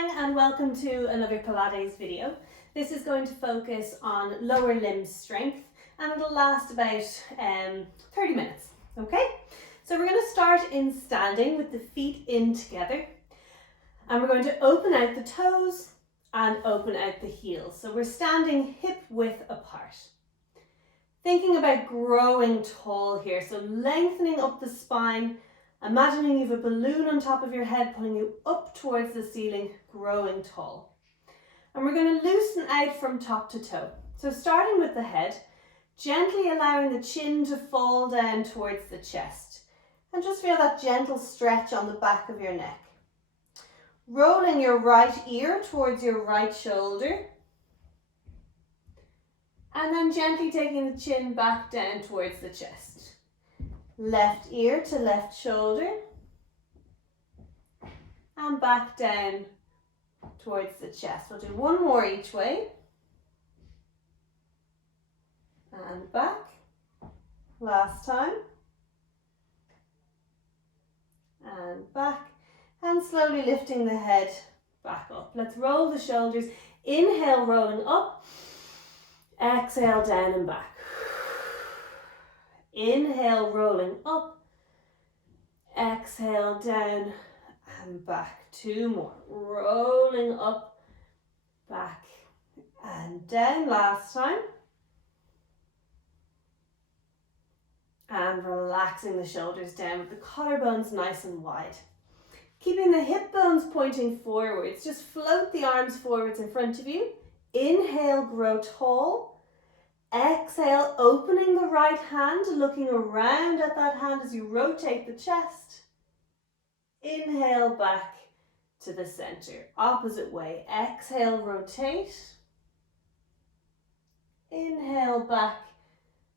gang, and welcome to another Pilates video. This is going to focus on lower limb strength and it'll last about 30 minutes, okay? So we're going to start in standing with the feet in together, and we're going to open out the toes and open out the heels. So we're standing hip width apart. Thinking about growing tall here, so lengthening up the spine. Imagining you have a balloon on top of your head pulling you up towards the ceiling, growing tall. And we're going to loosen out from top to toe. So starting with the head, gently allowing the chin to fall down towards the chest. And just feel that gentle stretch on the back of your neck. Rolling your right ear towards your right shoulder. And then gently taking the chin back down towards the chest. Left ear to left shoulder and back down towards the chest. We'll do one more each way and back. Last time and back, and slowly lifting the head back up. Let's roll the shoulders. Inhale, rolling up. Exhale, down and back. Inhale, rolling up, exhale, down and back. Two more, rolling up, back and down. Last time. And relaxing the shoulders down with the collarbones nice and wide. Keeping the hip bones pointing forwards, just float the arms forwards in front of you. Inhale, grow tall. Exhale, opening the right hand, looking around at that hand as you rotate the chest. Inhale, back to the center. Opposite way. Exhale, rotate. Inhale, back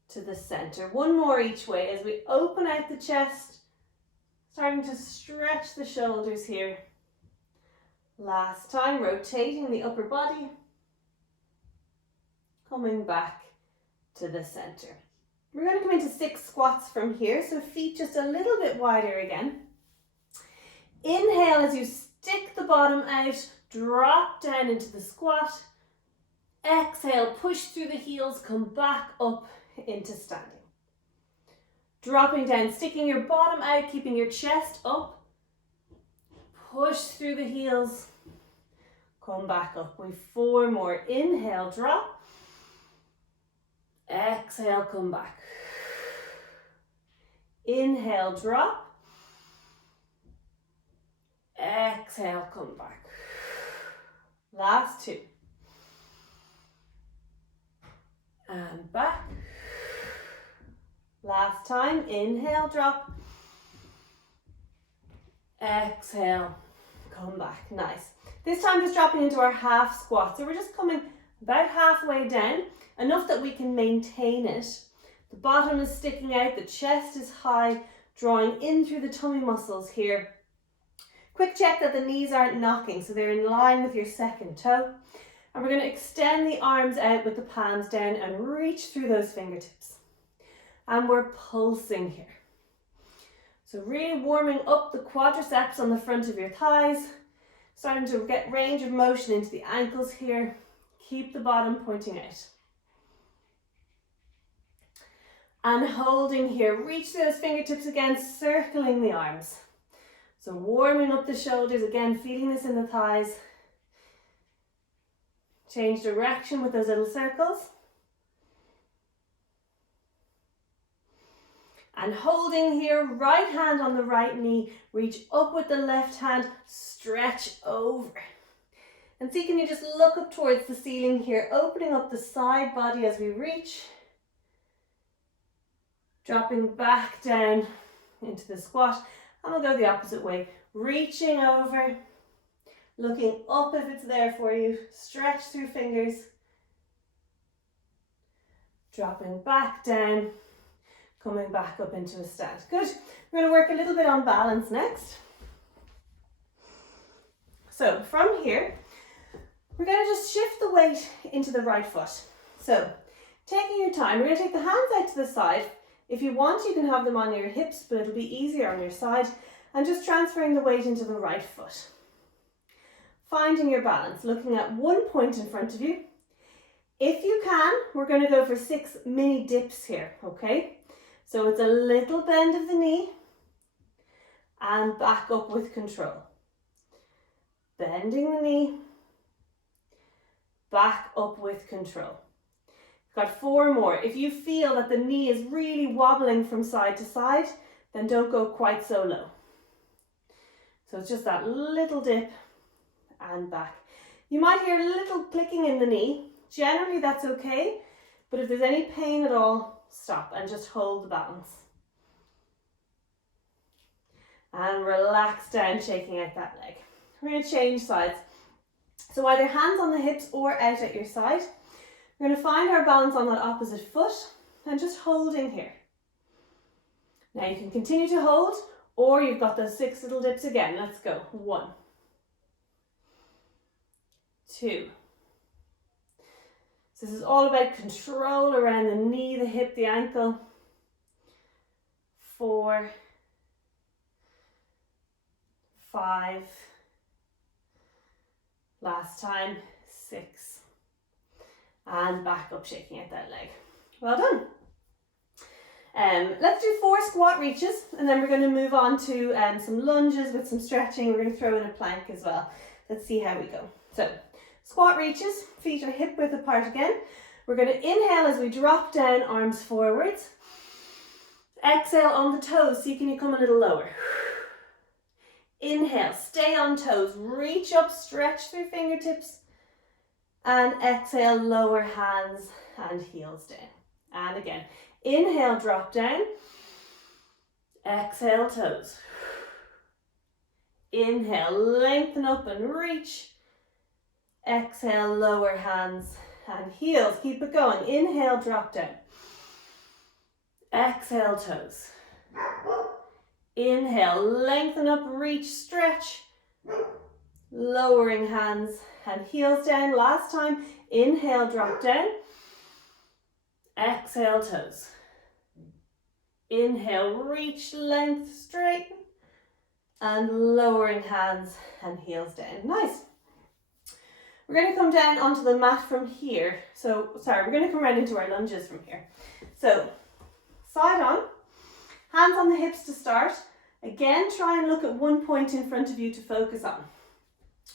to the center. One more each way as we open out the chest, starting to stretch the shoulders here. Last time, rotating the upper body. Coming back to the center. We're going to come into 6 squats from here, so feet just a little bit wider again. Inhale as you stick the bottom out, drop down into the squat. Exhale, push through the heels, come back up into standing. Dropping down, sticking your bottom out, keeping your chest up. Push through the heels, come back up. We've 4 more. Inhale, drop. Exhale, come back. Inhale, drop. Exhale, come back. Last 2. And back. Last time, inhale, drop. Exhale, come back. Nice. This time just dropping into our half squat. So we're just coming about halfway down. Enough that we can maintain it. The bottom is sticking out, the chest is high, drawing in through the tummy muscles here. Quick check that the knees aren't knocking, so they're in line with your second toe. And we're going to extend the arms out with the palms down and reach through those fingertips. And we're pulsing here. So really warming up the quadriceps on the front of your thighs, starting to get range of motion into the ankles here. Keep the bottom pointing out. And holding here, reach through those fingertips again, circling the arms. So warming up the shoulders, again, feeling this in the thighs. Change direction with those little circles. And holding here, right hand on the right knee, reach up with the left hand, stretch over. And see, can you just look up towards the ceiling here, opening up the side body as we reach. Dropping back down into the squat, and we'll go the opposite way. Reaching over, looking up if it's there for you, stretch through fingers. Dropping back down, coming back up into a stand. Good. We're going to work a little bit on balance next. So from here, we're going to just shift the weight into the right foot. So taking your time, we're going to take the hands out to the side. If you want, you can have them on your hips, but it'll be easier on your side. And just transferring the weight into the right foot. finding your balance, looking at one point in front of you. If you can, we're going to go for 6 mini dips here, okay? So it's a little bend of the knee and back up with control. Bending the knee, back up with control. Got 4 more. If you feel that the knee is really wobbling from side to side, then don't go quite so low. So it's just that little dip and back. You might hear a little clicking in the knee. Generally that's okay, but if there's any pain at all, stop and just hold the balance. And relax down, shaking out that leg. We're going to change sides. So either hands on the hips or out at your side. We're going to find our balance on that opposite foot and just holding here. Now you can continue to hold, or you've got those 6 little dips again. Let's go. 1, 2. So this is all about control around the knee, the hip, the ankle. 4, 5. Last time. 6. And back up, shaking out that leg. Well done. Let's do 4 squat reaches, and then we're going to move on to some lunges with some stretching. We're going to throw in a plank as well. Let's see how we go. So, squat reaches, feet are hip width apart again. We're going to inhale as we drop down, arms forwards. Exhale on the toes, see can you come a little lower. Inhale, stay on toes, reach up, stretch through fingertips. And exhale, lower hands and heels down. And again, inhale, drop down. Exhale, toes. Inhale, lengthen up and reach. Exhale, lower hands and heels. Keep it going. Inhale, drop down. Exhale, toes. Inhale, lengthen up, reach, stretch. Lowering hands and heels down. Last time, inhale, drop down. Exhale, toes. Inhale, reach, length, straighten. And lowering hands and heels down. Nice. We're going to come down onto the mat from here. We're going to come right into our lunges from here. So, side on, hands on the hips to start. Again, try and look at one point in front of you to focus on.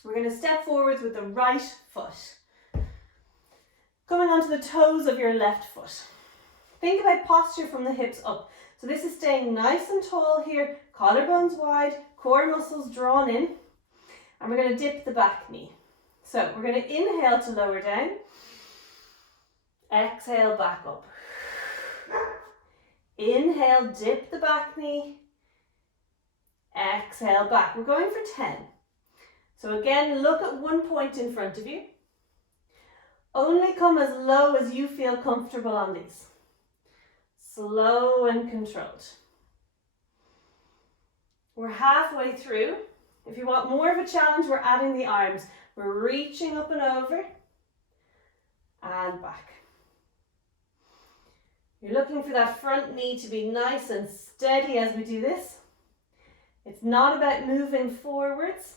We're going to step forwards with the right foot. Coming onto the toes of your left foot. Think about posture from the hips up. So this is staying nice and tall here, collarbones wide, core muscles drawn in. And we're going to dip the back knee. So we're going to inhale to lower down. Exhale, back up. Inhale, dip the back knee. Exhale, back. We're going for 10. So again, look at one point in front of you. Only come as low as you feel comfortable on these. Slow and controlled. We're halfway through. If you want more of a challenge, we're adding the arms. We're reaching up and over and back. You're looking for that front knee to be nice and steady as we do this. It's not about moving forwards.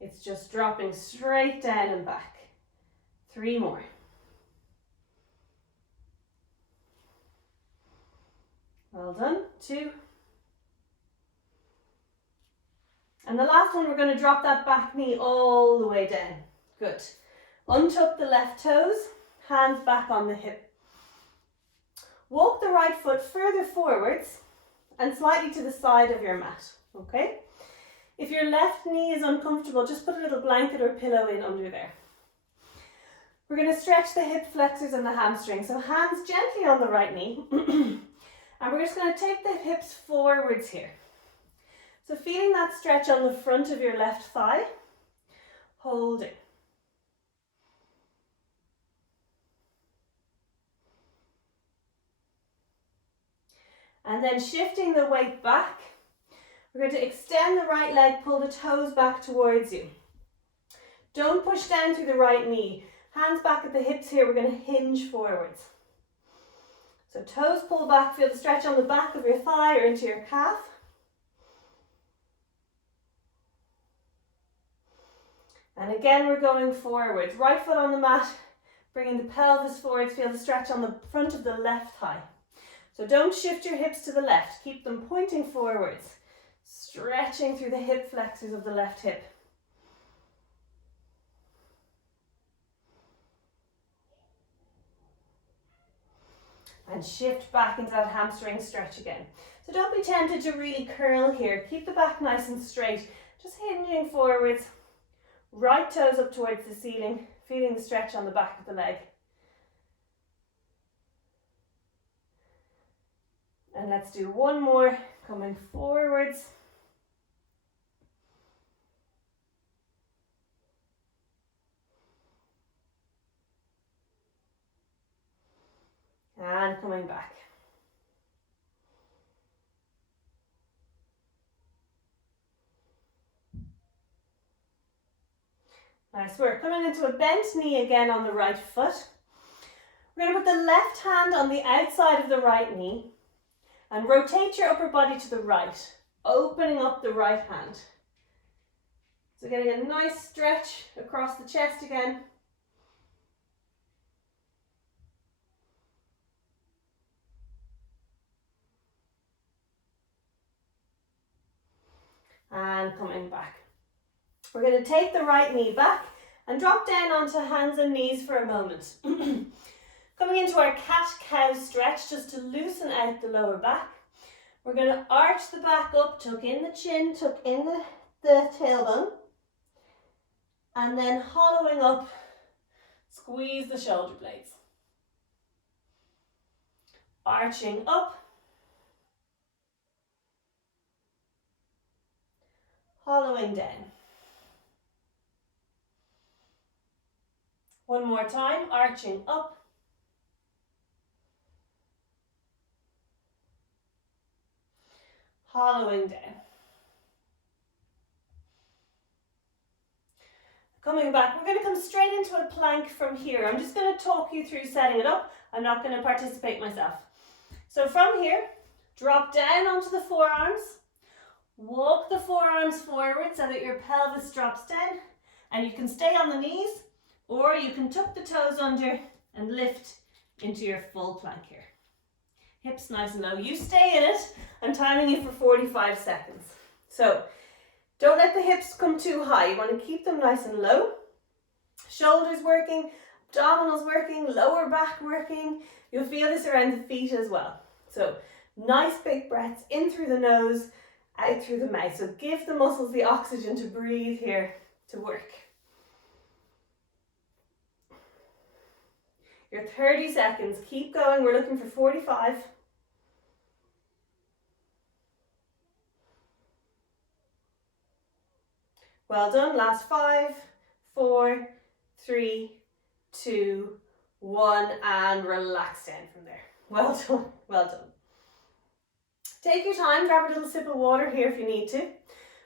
It's just dropping straight down and back. 3 more. Well done. 2. And the last one, we're going to drop that back knee all the way down. Good. Untuck the left toes, hands back on the hip. Walk the right foot further forwards and slightly to the side of your mat, okay? If your left knee is uncomfortable, just put a little blanket or pillow in under there. We're going to stretch the hip flexors and the hamstrings. So hands gently on the right knee. And we're just going to take the hips forwards here. So feeling that stretch on the front of your left thigh, holding. And then shifting the weight back, we're going to extend the right leg, pull the toes back towards you. Don't push down through the right knee. Hands back at the hips here, we're going to hinge forwards. So toes pull back, feel the stretch on the back of your thigh or into your calf. And again, we're going forwards. Right foot on the mat, bringing the pelvis forwards. Feel the stretch on the front of the left thigh. So don't shift your hips to the left. Keep them pointing forwards. Stretching through the hip flexors of the left hip. And shift back into that hamstring stretch again. So don't be tempted to really curl here. Keep the back nice and straight. Just hinging forwards. Right toes up towards the ceiling. Feeling the stretch on the back of the leg. And let's do one more. Coming forwards. And coming back. Nice work. Coming into a bent knee again on the right foot. We're going to put the left hand on the outside of the right knee and rotate your upper body to the right, opening up the right hand. So getting a nice stretch across the chest again. And coming back. We're going to take the right knee back and drop down onto hands and knees for a moment. Coming into our cat-cow stretch just to loosen out the lower back. We're going to arch the back up, tuck in the chin, tuck in the tailbone. And then hollowing up, squeeze the shoulder blades. Arching up. Hollowing down. One more time, arching up. Hollowing down. Coming back, we're going to come straight into a plank from here. I'm just going to talk you through setting it up. I'm not going to participate myself. So from here, drop down onto the forearms. Walk the forearms forward so that your pelvis drops down. And you can stay on the knees, or you can tuck the toes under and lift into your full plank here. Hips nice and low. You stay in it. I'm timing you for 45 seconds. So don't let the hips come too high. You want to keep them nice and low. Shoulders working, abdominals working, lower back working. You'll feel this around the feet as well. So nice big breaths in through the nose, out through the mouth. So give the muscles the oxygen to breathe here, to work. Your 30 seconds. Keep going. We're looking for 45. Well done. Last 5, 4, 3, 2, 1, and relax down from there. Well done. Well done. Take your time. Grab a little sip of water here if you need to.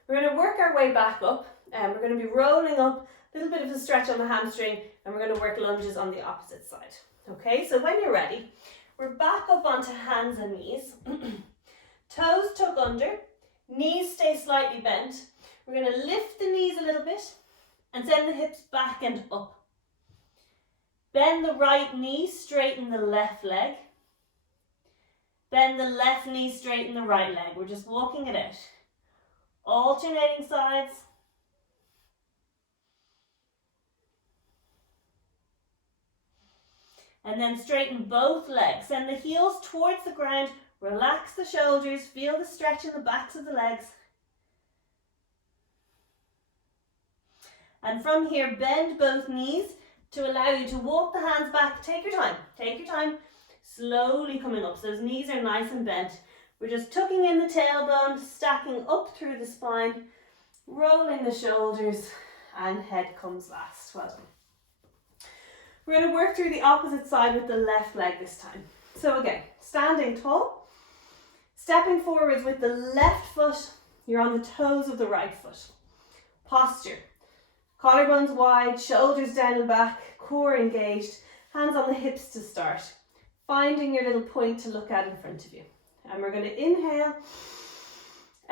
We're going to work our way back up, and we're going to be rolling up, a little bit of a stretch on the hamstring, and we're going to work lunges on the opposite side. Okay, so when you're ready, we're back up onto hands and knees. Toes tuck under, knees stay slightly bent. We're going to lift the knees a little bit and send the hips back and up. Bend the right knee, straighten the left leg. Bend the left knee, straighten the right leg. We're just walking it out. Alternating sides. And then straighten both legs. Send the heels towards the ground. Relax the shoulders. Feel the stretch in the backs of the legs. And from here, bend both knees to allow you to walk the hands back. Take your time. Take your time. Slowly coming up. So those knees are nice and bent. We're just tucking in the tailbone, stacking up through the spine, rolling the shoulders, and head comes last. Well done. We're going to work through the opposite side with the left leg this time. So again, standing tall, stepping forwards with the left foot. You're on the toes of the right foot. Posture. Collarbones wide, shoulders down and back, core engaged, hands on the hips to start. Finding your little point to look at in front of you. And we're going to inhale,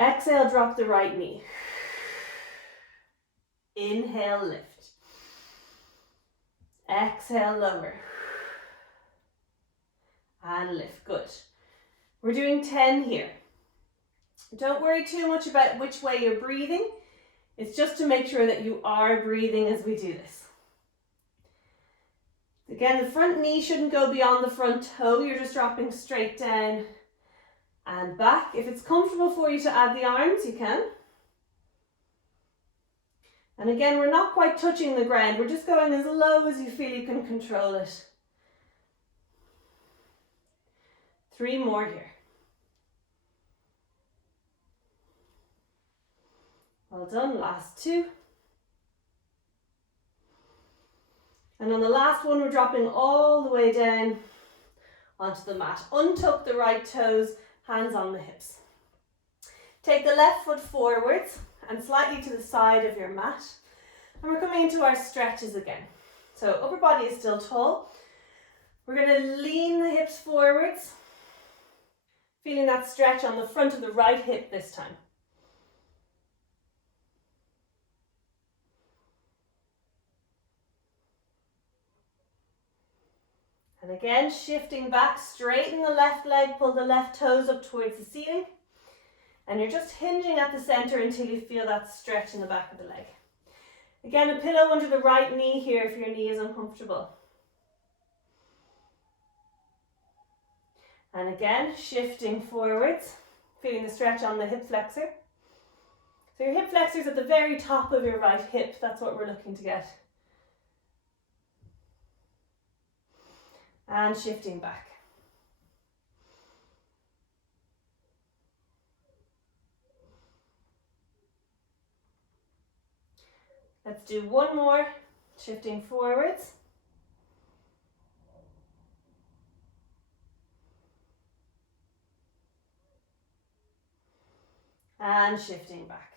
exhale, drop the right knee. Inhale, lift. Exhale, lower. And lift, good. We're doing 10 here. Don't worry too much about which way you're breathing. It's just to make sure that you are breathing as we do this. Again, the front knee shouldn't go beyond the front toe. You're just dropping straight down and back. If it's comfortable for you to add the arms, you can. And again, we're not quite touching the ground. We're just going as low as you feel you can control it. 3 more here. Well done, last 2. And on the last one, we're dropping all the way down onto the mat. Untuck the right toes, hands on the hips. Take the left foot forwards and slightly to the side of your mat. And we're coming into our stretches again. So upper body is still tall. We're going to lean the hips forwards, feeling that stretch on the front of the right hip this time. And again, shifting back, straighten the left leg, pull the left toes up towards the ceiling. And you're just hinging at the center until you feel that stretch in the back of the leg. Again, a pillow under the right knee here if your knee is uncomfortable. And again, shifting forwards, feeling the stretch on the hip flexor. So your hip flexor is at the very top of your right hip. That's what we're looking to get. And shifting back. Let's do one more, shifting forwards. And shifting back.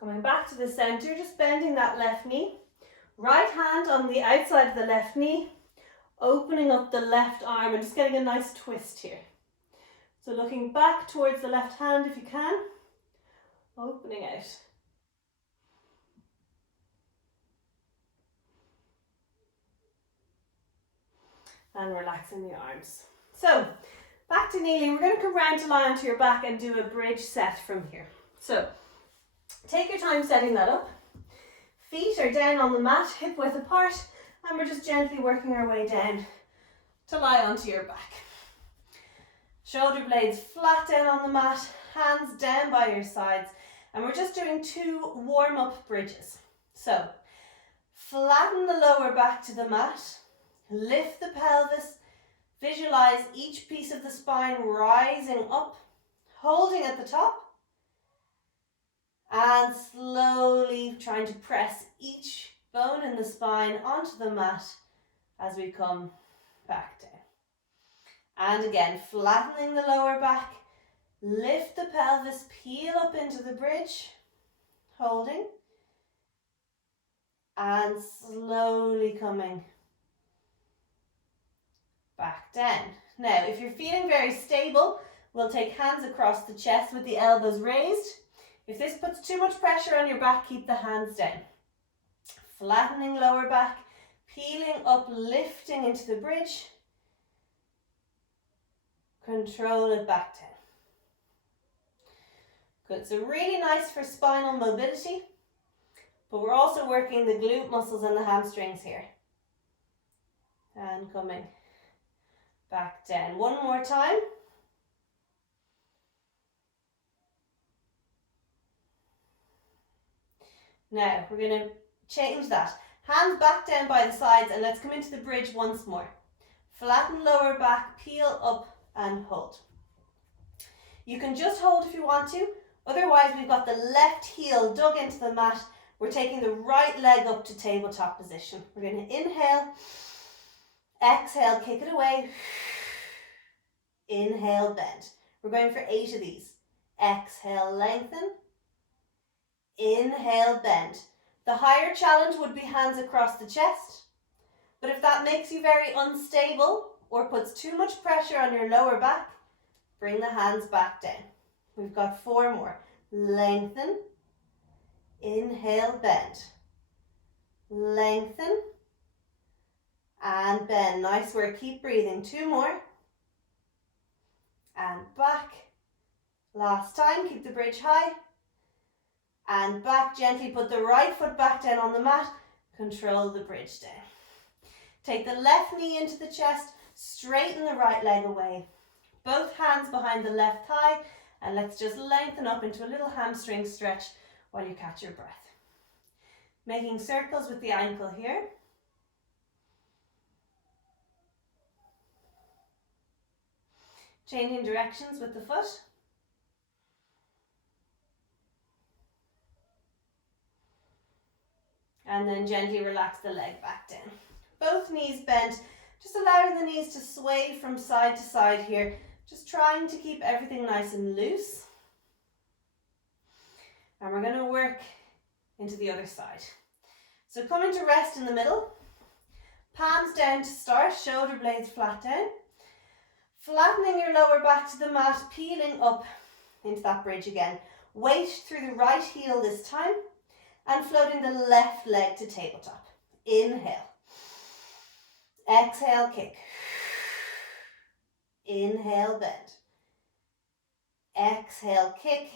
Coming back to the center, just bending that left knee. Right hand on the outside of the left knee, opening up the left arm and just getting a nice twist here. So looking back towards the left hand if you can, opening out. And relaxing the arms. So back to kneeling. We're going to come round to lie onto your back and do a bridge set from here. So take your time setting that up. Feet are down on the mat, hip width apart, and we're just gently working our way down to lie onto your back. Shoulder blades flat down on the mat, hands down by your sides, and we're just doing 2 warm-up bridges. So flatten the lower back to the mat, lift the pelvis, visualize each piece of the spine rising up, holding at the top, and slowly trying to press each bone in the spine onto the mat as we come back down. And again, flattening the lower back, lift the pelvis, peel up into the bridge, holding, and slowly coming back down. Now, if you're feeling very stable, we'll take hands across the chest with the elbows raised. If this puts too much pressure on your back, keep the hands down. Flattening lower back, peeling up, lifting into the bridge. Control it back down. Good, so really nice for spinal mobility, but we're also working the glute muscles and the hamstrings here. And coming back down. One more time. Now we're going to change that. Hands back down by the sides and let's come into the bridge once more. Flatten lower back, peel up and hold. You can just hold if you want to. Otherwise, we've got the left heel dug into the mat. We're taking the right leg up to tabletop position. We're going to inhale, exhale, kick it away. Inhale, bend. We're going for 8 of these. Exhale, lengthen. Inhale, bend. The higher challenge would be hands across the chest. But if that makes you very unstable, or puts too much pressure on your lower back, bring the hands back down. We've got 4 more. Lengthen, inhale, bend. Lengthen and bend. Nice work, keep breathing. 2 more. And back. Last time, keep the bridge high. And back, gently put the right foot back down on the mat. Control the bridge down. Take the left knee into the chest, straighten the right leg away. Both hands behind the left thigh, and let's just lengthen up into a little hamstring stretch while you catch your breath. Making circles with the ankle here. Changing directions with the foot. And then gently relax the leg back down. Both knees bent, just allowing the knees to sway from side to side here. Just trying to keep everything nice and loose. And we're going to work into the other side. So coming to rest in the middle. Palms down to start, shoulder blades flat down. Flattening your lower back to the mat, peeling up into that bridge again. Weight through the right heel this time. And floating the left leg to tabletop. Inhale. Exhale, kick. Inhale, bend. Exhale, kick.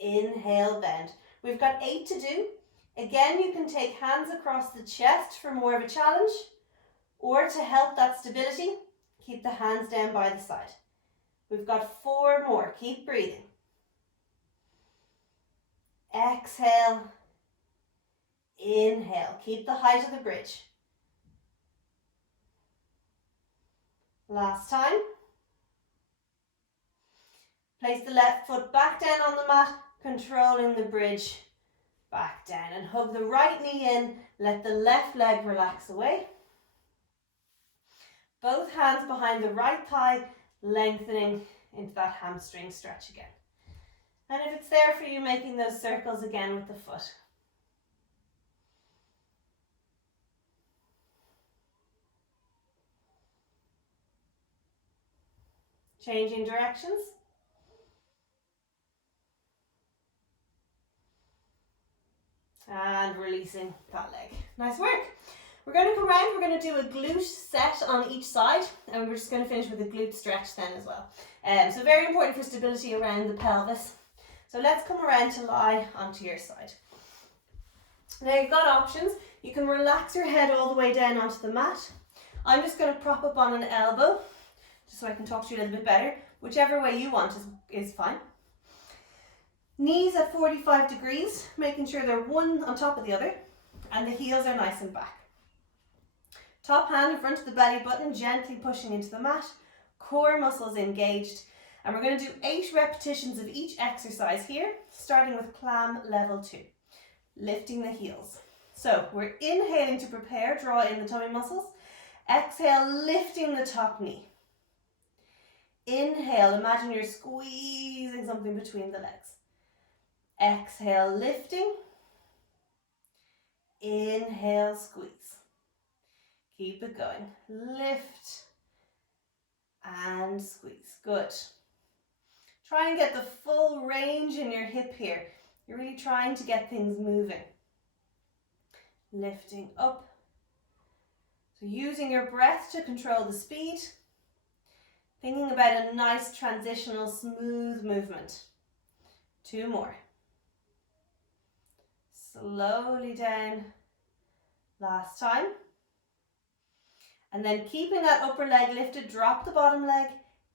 Inhale, bend. We've got 8 to do. Again, you can take hands across the chest for more of a challenge, or to help that stability, keep the hands down by the side. We've got 4 more. Keep breathing. Exhale. Inhale. Keep the height of the bridge. Last time. Place the left foot back down on the mat, controlling the bridge back down. And hug the right knee in. Let the left leg relax away. Both hands behind the right thigh, lengthening into that hamstring stretch again. And if it's there for you, making those circles again with the foot. Changing directions. And releasing that leg. Nice work. We're going to come around, we're going to do a glute set on each side, and we're just going to finish with a glute stretch then as well. So very important for stability around the pelvis. So let's come around to lie onto your side. Now you've got options. You can relax your head all the way down onto the mat. I'm just going to prop up on an elbow, just so I can talk to you a little bit better. Whichever way you want is fine. Knees at 45 degrees, making sure they're one on top of the other, and the heels are nice and back. Top hand in front of the belly button, gently pushing into the mat, core muscles engaged, and we're going to do 8 repetitions of each exercise here, starting with clam level 2, lifting the heels. So we're inhaling to prepare, draw in the tummy muscles. Exhale, lifting the top knee. Inhale, imagine you're squeezing something between the legs. Exhale, lifting. Inhale, squeeze. Keep it going. Lift and squeeze. Good. Try and get the full range in your hip here. You're really trying to get things moving. Lifting up. So using your breath to control the speed. Thinking about a nice transitional smooth movement. 2 more. Slowly down. Last time. And then keeping that upper leg lifted, drop the bottom leg,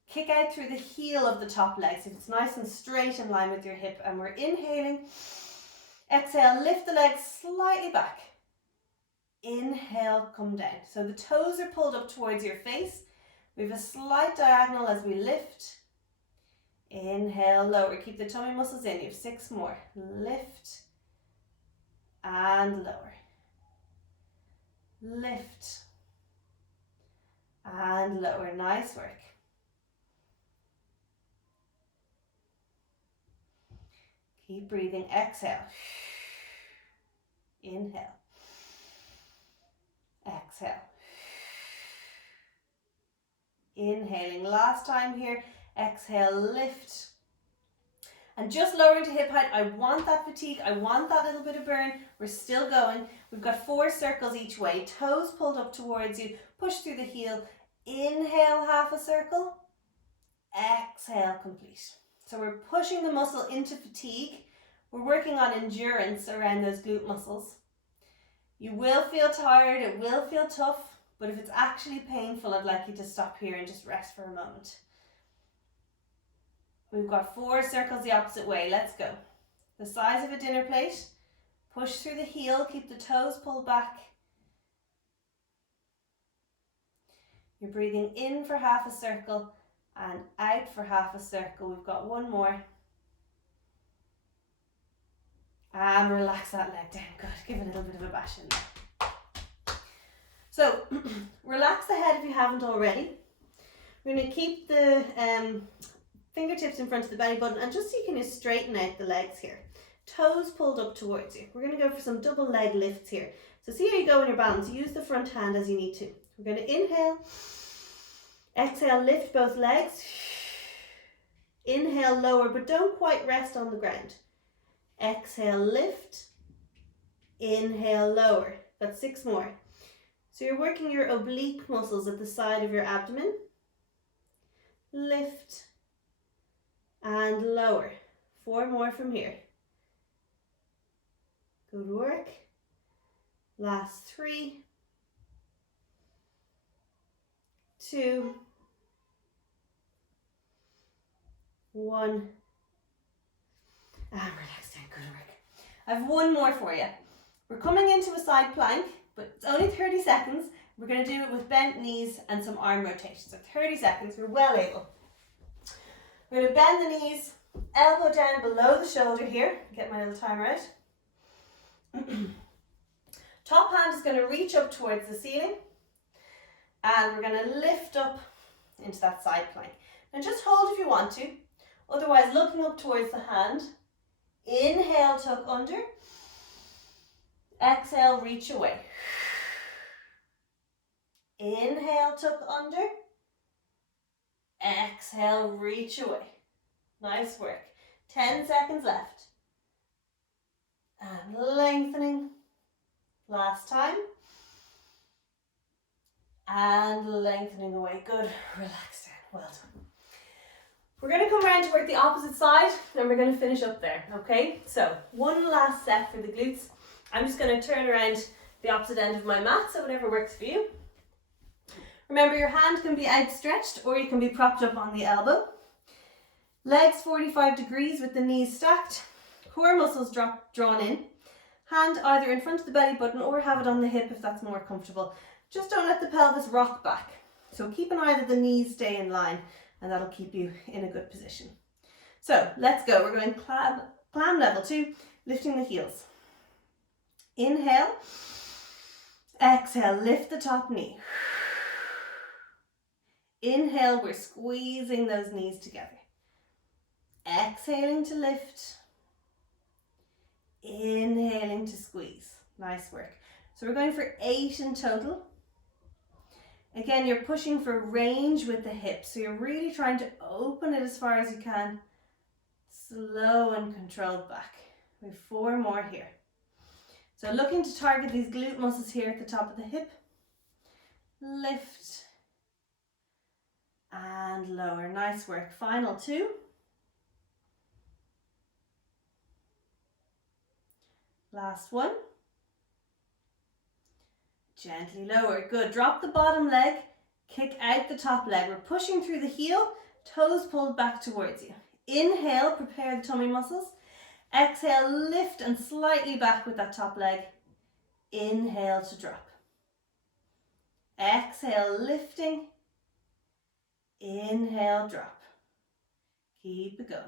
kick out through the heel of the top leg so it's nice and straight in line with your hip. And we're inhaling. Exhale, lift the leg slightly back. Inhale, come down. So the toes are pulled up towards your face. We have a slight diagonal as we lift. Inhale, lower. Keep the tummy muscles in. You have 6 more. Lift and lower. Lift and lower. Nice work. Keep breathing. Exhale. Inhale. Exhale. Inhaling, last time here. Exhale, lift. And just lowering to hip height. I want that fatigue, I want that little bit of burn. We're still going. We've got 4 circles each way. Toes pulled up towards you. Push through the heel. Inhale, half a circle. Exhale, complete. So we're pushing the muscle into fatigue. We're working on endurance around those glute muscles. You will feel tired, it will feel tough, but if it's actually painful, I'd like you to stop here and just rest for a moment. We've got 4 circles the opposite way. Let's go. The size of a dinner plate. Push through the heel, keep the toes pulled back. You're breathing in for half a circle and out for half a circle. We've got 1 more. And relax that leg down. Good. Give it a little bit of a bash in there. So relax the head if you haven't already. We're going to keep the fingertips in front of the belly button, and just so you can straighten out the legs here. Toes pulled up towards you. We're going to go for some double leg lifts here. So see how you go in your balance. Use the front hand as you need to. We're going to inhale. Exhale, lift both legs. Inhale, lower, but don't quite rest on the ground. Exhale, lift. Inhale, lower. Got 6 more. So you're working your oblique muscles at the side of your abdomen. Lift and lower. 4 more from here. Good work. Last 3, 2, 1. And relax down. Good work. I have 1 more for you. We're coming into a side plank, but it's only 30 seconds. We're going to do it with bent knees and some arm rotations. So 30 seconds, we're well able. We're going to bend the knees, elbow down below the shoulder here. Get my little timer out. Top hand is going to reach up towards the ceiling. And we're going to lift up into that side plank. And just hold if you want to. Otherwise, looking up towards the hand. Inhale, tuck under. Exhale, reach away. Inhale, tuck under. Exhale, reach away. Nice work. 10 seconds left. And lengthening. Last time. And lengthening away. Good. Relax down. Well done. We're going to come around to work the opposite side, and we're going to finish up there. Okay? So, 1 last set for the glutes. I'm just going to turn around the opposite end of my mat, so whatever works for you. Remember, your hand can be outstretched or you can be propped up on the elbow. Legs 45 degrees with the knees stacked. Core muscles drawn in. Hand either in front of the belly button or have it on the hip if that's more comfortable. Just don't let the pelvis rock back. So keep an eye that the knees stay in line, and that'll keep you in a good position. So let's go. We're going clam level 2, lifting the heels. Inhale. Exhale, lift the top knee. Inhale, we're squeezing those knees together. Exhaling to lift. Inhaling to squeeze. Nice work. So we're going for 8 in total. Again, you're pushing for range with the hips. So you're really trying to open it as far as you can. Slow and controlled back. We have 4 more here. So looking to target these glute muscles here at the top of the hip. Lift. And lower. Nice work. Final 2. Last 1. Gently lower. Good. Drop the bottom leg. Kick out the top leg. We're pushing through the heel. Toes pulled back towards you. Inhale. Prepare the tummy muscles. Exhale. Lift and slightly back with that top leg. Inhale to drop. Exhale. Lifting. Inhale, drop. Keep it going.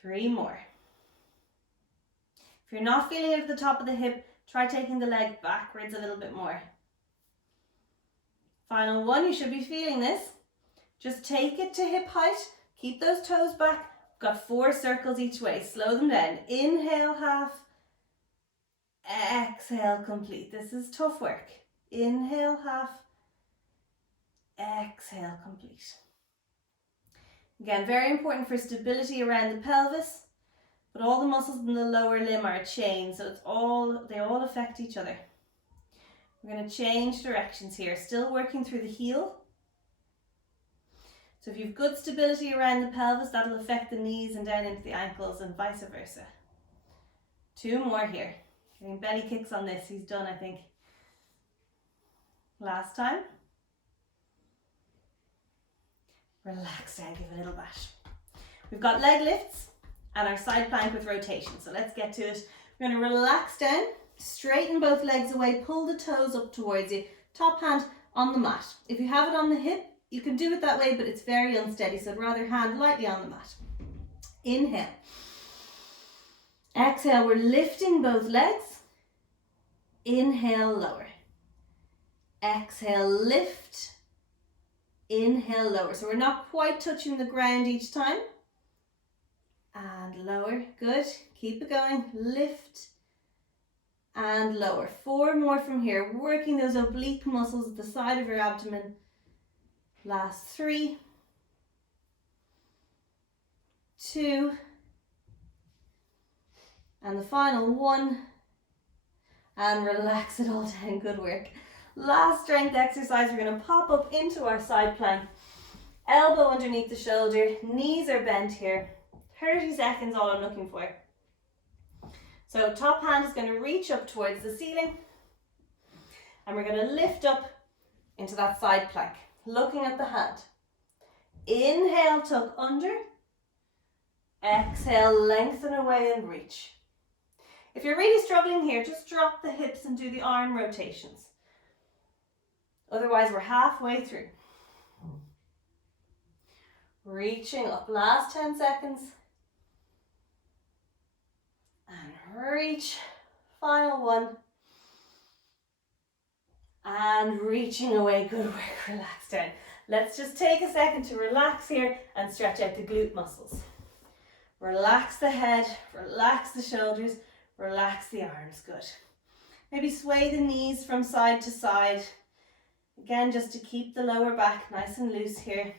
Three more. If you're not feeling it at the top of the hip, try taking the leg backwards a little bit more. Final 1, you should be feeling this. Just take it to hip height. Keep those toes back. Got 4 circles each way. Slow them down. Inhale, half. Exhale, complete. This is tough work. Inhale, half. Exhale, complete. Again, very important for stability around the pelvis, but all the muscles in the lower limb are a chain, so they all affect each other. We're going to change directions here, still working through the heel. So if you've good stability around the pelvis, that'll affect the knees and down into the ankles and vice versa. 2 more here. Getting belly kicks on this. He's done, I think. Last time. Relax down, give a little bash. We've got leg lifts and our side plank with rotation. So let's get to it. We're going to relax down, straighten both legs away, pull the toes up towards you, top hand on the mat. If you have it on the hip, you can do it that way, but it's very unsteady, so I'd rather hand lightly on the mat. Inhale. Exhale, we're lifting both legs. Inhale, lower. Exhale, lift. Inhale, lower. So we're not quite touching the ground each time. And lower. Good. Keep it going. Lift and lower. 4 more from here. Working those oblique muscles at the side of your abdomen. Last 3. 2. And the final 1. And relax it all down. Good work. Last strength exercise, we're going to pop up into our side plank. Elbow underneath the shoulder, knees are bent here. 30 seconds all I'm looking for. So top hand is going to reach up towards the ceiling. And we're going to lift up into that side plank, looking at the hand. Inhale, tuck under. Exhale, lengthen away and reach. If you're really struggling here, just drop the hips and do the arm rotations. Otherwise, we're halfway through. Reaching up, last 10 seconds. And reach, final 1. And reaching away, good work, relax down. Let's just take a second to relax here and stretch out the glute muscles. Relax the head, relax the shoulders, relax the arms, good. Maybe sway the knees from side to side. Again, just to keep the lower back nice and loose here.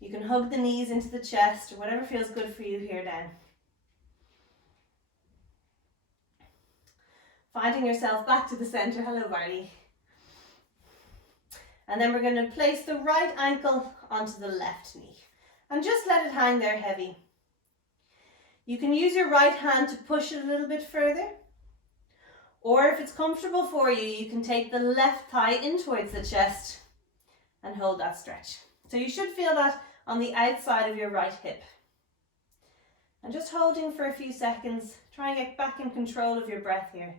You can hug the knees into the chest or whatever feels good for you here down. Finding yourself back to the center. Hello, Barley. And then we're going to place the right ankle onto the left knee. And just let it hang there heavy. You can use your right hand to push it a little bit further. Or if it's comfortable for you, you can take the left thigh in towards the chest and hold that stretch. So you should feel that on the outside of your right hip. And just holding for a few seconds, try and get back in control of your breath here.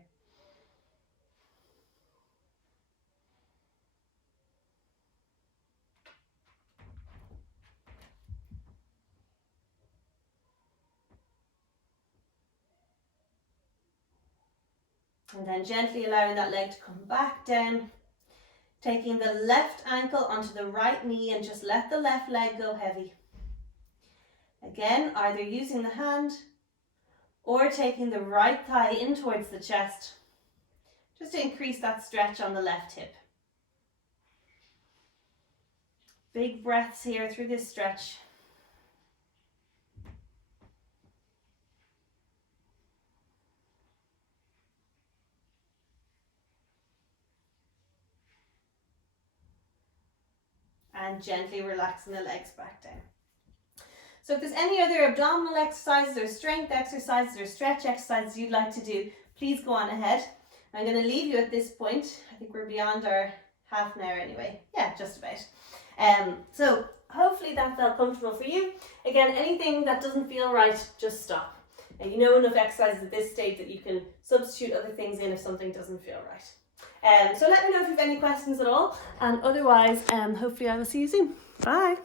And then gently allowing that leg to come back down. Taking the left ankle onto the right knee and just let the left leg go heavy. Again, either using the hand or taking the right thigh in towards the chest, just to increase that stretch on the left hip. Big breaths here through this stretch. And gently relaxing the legs back down. So if there's any other abdominal exercises or strength exercises or stretch exercises you'd like to do, please go on ahead. I'm going to leave you at this point. I think we're beyond our half an hour anyway. Yeah, just about. So hopefully that felt comfortable for you. Again, anything that doesn't feel right, just stop. And you know enough exercises at this stage that you can substitute other things in if something doesn't feel right. So let me know if you have any questions at all, and otherwise hopefully I will see you soon. Bye.